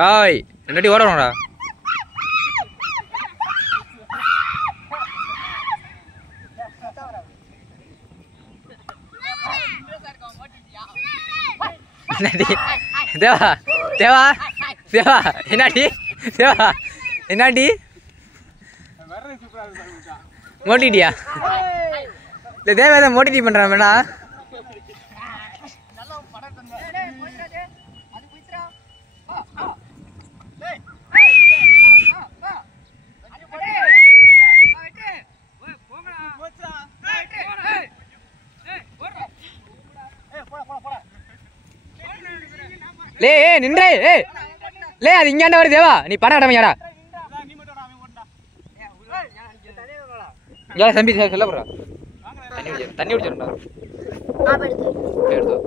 ஆய் என்னடி ஓடணும்டா தேவா தேவா தேவா என்னாடி தேவா என்னாடி மோட்டிட்டியா இல்லை தேவா தான் மோட்டிட்டி பண்ணுறான் வேணா லே நின்றே லே அது இங்காண்ட வரு தேவா நீ பணம் கடமையாடா ஏன் தம்பி சொல்ல போறா தண்ணி குடிச்சிருந்தா எடுத்தோ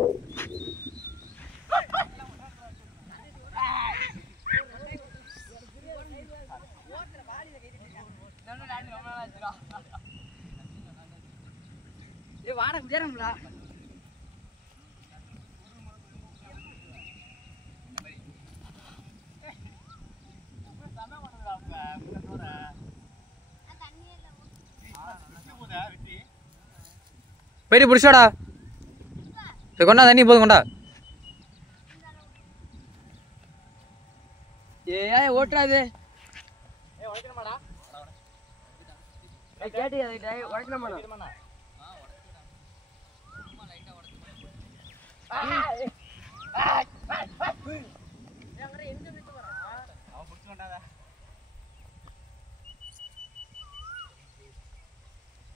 வாடகை விஜயங்களா போயிட்டு பிடிச்சாடா சரி கொண்டா தண்ணி போதும் கொண்டா ஏ ஓட்டுறாது கேட்டு உடைக்கணுமாண்ணா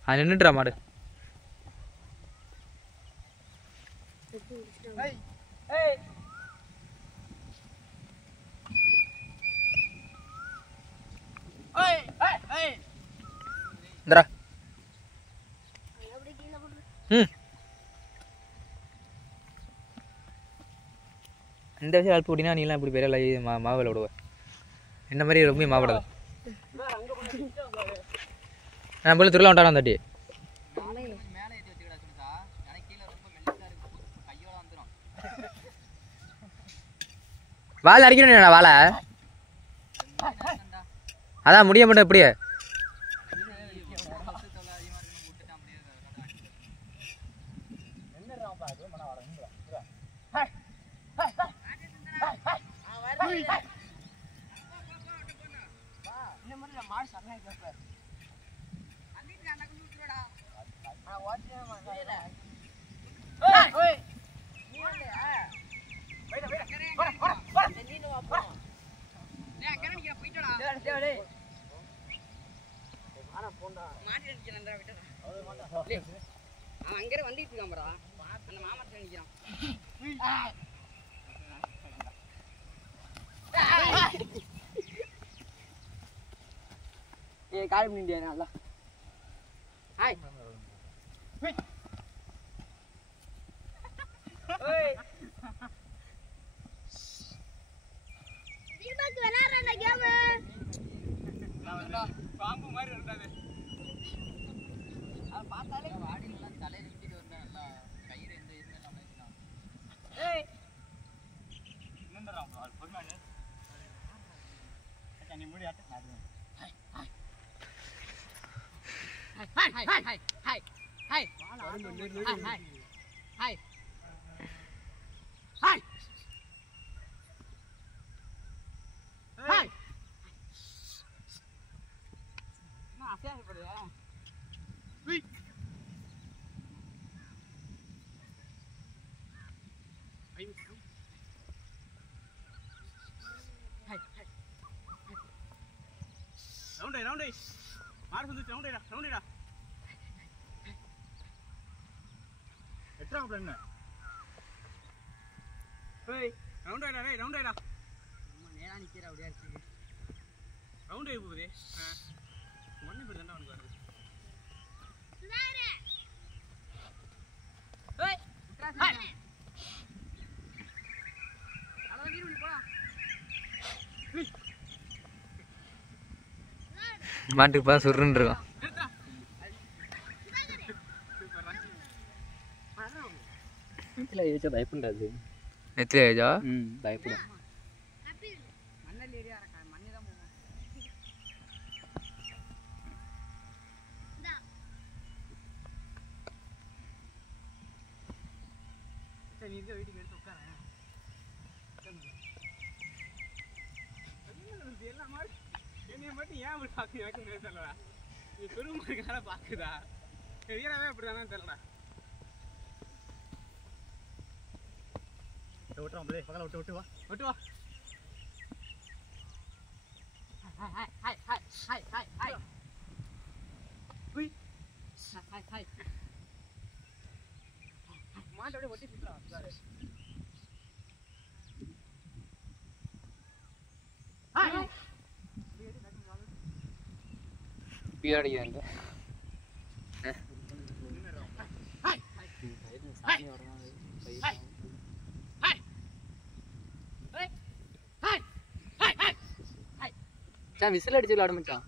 நின்றுட்டா மாடு இந்தரா இந்த விஷயம் அழுப்பு விட்டினா நீலாம் இப்படி பெரிய மாவில் விடுவ என்ன மாதிரி ரொம்ப மாவிடாத நான் போல திருவிழா வந்துட்டானா தாட்டி வாழை அடிக்கணும் வாழை அதான் முடிய மாட்டேன் எப்படியே அங்கே வந்துட்டு இருக்காம்பரா அந்த மாமரத்தில் நிற்கிறான் ஏ கால் பண்ணிட்டியா நல்லா ஹாய் ஓய் தீபக் விளையாடுற கேம் பாம்பு மாதிரி இருந்தாது அது பார்த்தாலே வாடிலாம் தலையில விட்டுட்டு வந்தா நல்லா கயிறு எந்த இதுலாம் வைக்கலாம் ஏய் நின்றறான் அது பொறுமையா அக்கா நீ மூடி ஆட்டு நான் hi hi hi hi hi hi hi hi hi hi நான் அசையா போடுறியா வி ஹாய் ஹாய் ரவுண்டே மார் வந்து ரவுண்டேடா எட்றாம் பிளான் ஏய் ரவுண்டேடா நம்ம நேரா நிக்கிற அப்படியே இருக்கு ரவுண்டே போகுதே ஒண்ணே பேர் தான்டா அவனுக்கு வருது சுதாரே ஏய் சுதாரே அட வீடு போடா மாட்டுக்கு பார்த்தா சுருன்னு இருக்கும். பயப்படாது. நெத்தில ஏஜா பயப்படும். பாக்குதா தெரியவே அப்படிதானே தெரியல. விட்டுறோம் பக்கத்தில் விட்டு வா விட்டு வா. மாட்டை அப்படியே ஒட்டி சுற்றுறான். பியாடிங்க விசில் அடிச்சு விளாட மச்சான்.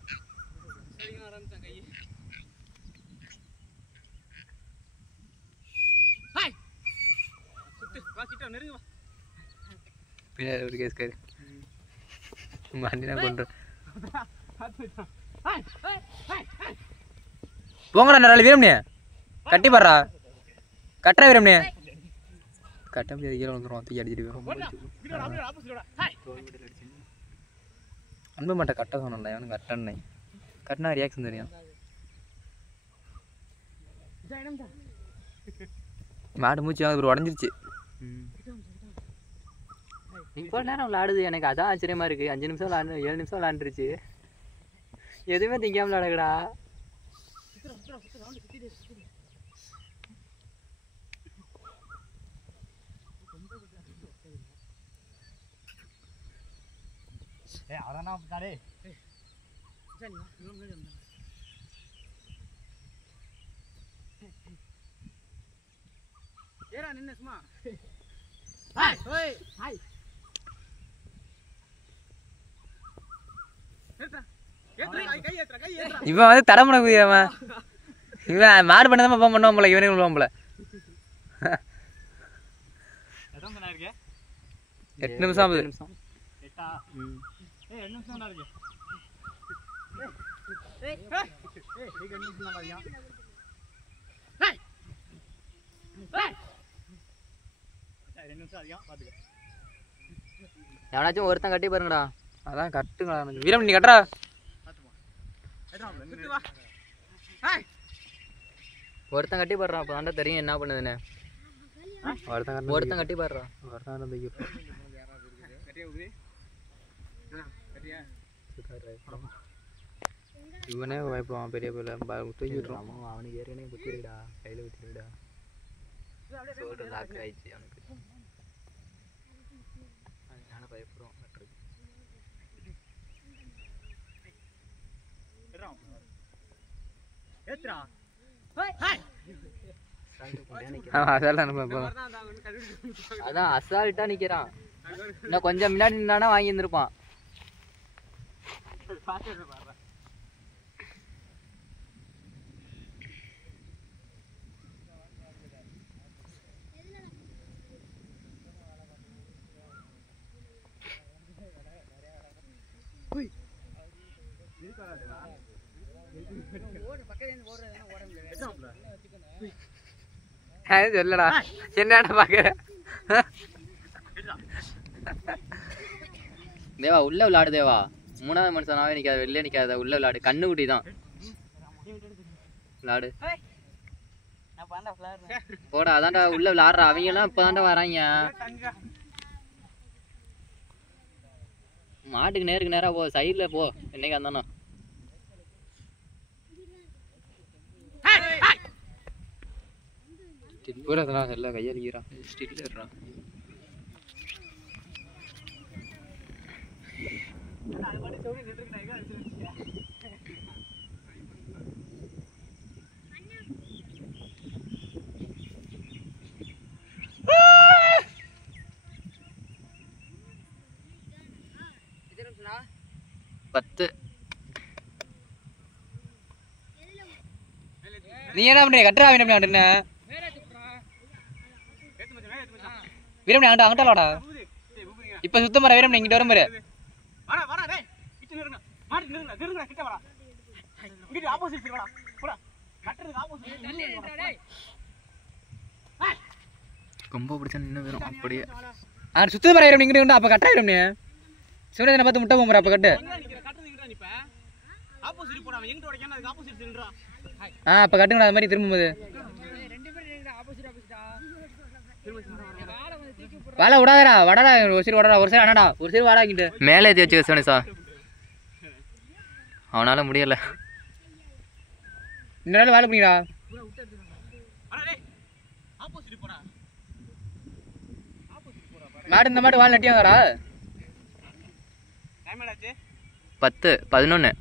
பின்னாடி ஒரு கேஸ்காரு மாண்டினா கொண்டு போங்கடா. நிறைய வீரம்னே கட்டி பாடுறா. கட்டுற வீரம்னே கட்ட முடியாது. கீழே வந்துடும். தூக்கி அடிச்சிட்டு அன்பு மாட்டை கட்ட சொன்னேன். அவனுக்கு கட்டணே கட்டினா ரியாக்ஷன் தெரியும். மாடு மூச்சு வாங்க உடஞ்சிருச்சு. இப்போ நேரம் விளாடுது. எனக்கு அதான் ஆச்சரியமா இருக்கு. 5 நிமிஷம் விளாண்டு 7 நிமிஷம் விளாண்டுருச்சு. எதுவுமே திங்காம விளாடுங்கடா. அதானே ஏறா நின்று சும்மா. இவன் வந்து தடமுறை குதிரவன். இவன் மாடு பண்ணதான் போக பண்ணுவான் போல. இவனே விழுவான் போல. 8 நிமிஷம் ஆகுது. எவனாச்சும் ஒருத்தன் கட்டி பாருங்கடா. அதான் கட்டுங்களா. வீரம் நீ கட்டுறா. ஒருத்தன் கட்டி பாடுறான். அப்போ தாண்டா தெரியும் என்ன பண்ணுதுன்னு. ஒருத்தன் கட்டி பாடுறான். இவனே பயப்படுவான். பெரிய பிள்ளை தூக்கி விட்டுருவான். அவனுக்கு ஏற்கனவே குத்திருடா. கையில் குத்திருடா. சோல்டர் லாக் ஆயிடுச்சு அவனுக்கு. அதனால பயப்படுவான். அதான் அசால்ட்டா நிக்கிறான். இன்னும் கொஞ்சம் முன்னாடி நின்னானா வாங்கி இருந்திருப்பான். சொல்லடா என்னடா பாக்குற. தேவா உள்ள விளையாடு. தேவா 3வது மனுஷனாவே நிக்காத. வெளியே நிக்காத. உள்ள விளையாடு. கண்ணு குட்டி தான் விளையாடு. போடா. அதான்டா உள்ள விளையாடுறா. அவங்க எல்லாம் இப்பதான்டா வராங்க. மாட்டுக்கு நேருக்கு நேரா போ. சைட்ல போ. என்னைக்கு வந்தானோ ஸ்டில் எல்லாம் கையடிக்கிறான். ஸ்டில் ஏறான். நீ என்ன பண்ற கட்டுறா வீரம் அங்கிட்டு வீரம் அங்கிட்ட அங்கிட்ட வாடா இப்ப சுத்தம் வர வீரம் இங்கிட்ட வரும் பாரு வாடா வாடா டேய் கிட்ட நிறுங்க மாட்டி நிறுங்க கிட்ட வாடா இங்கிட்டு ஆப்போசிட் வாடா போடா கட்டறதுக்கு ஆப்போசிட் டேய் கொம்ப பிடிச்சா நின்னு வரும் அப்படியே சுத்தம் வர வீரம் இங்கிட்ட அப்ப கட்டா வீரம் நீ சிவனேதனை பார்த்து முட்டை போற அப்ப கட்டு கட்டறதுக்கு நிப்ப ஆப்போசிட் போடா அவன் எங்க உடைக்கணும் அதுக்கு ஆப்போசிட் நின்றா அப்ப கட்டுங்க அது மாதிரி திரும்பும்போது ரெண்டு பேரும் நின்னுடா ஆப்போசிட் வாழ விடாதடா வடடா ஒரு சைடு வடடா ஒரு சைடு அண்ணடா ஒரு சைடு வாடாக்கிட்டு மேலே ஏற்றி வச்சுக்க சிவனேசா அவனால முடியல இந்த நாள் வாழ பண்ணிடா ஆப்போசிட் போடா மாடு இந்த மாடு வாழ நட்டியாங்கடா டைம் ஆச்சு 10 11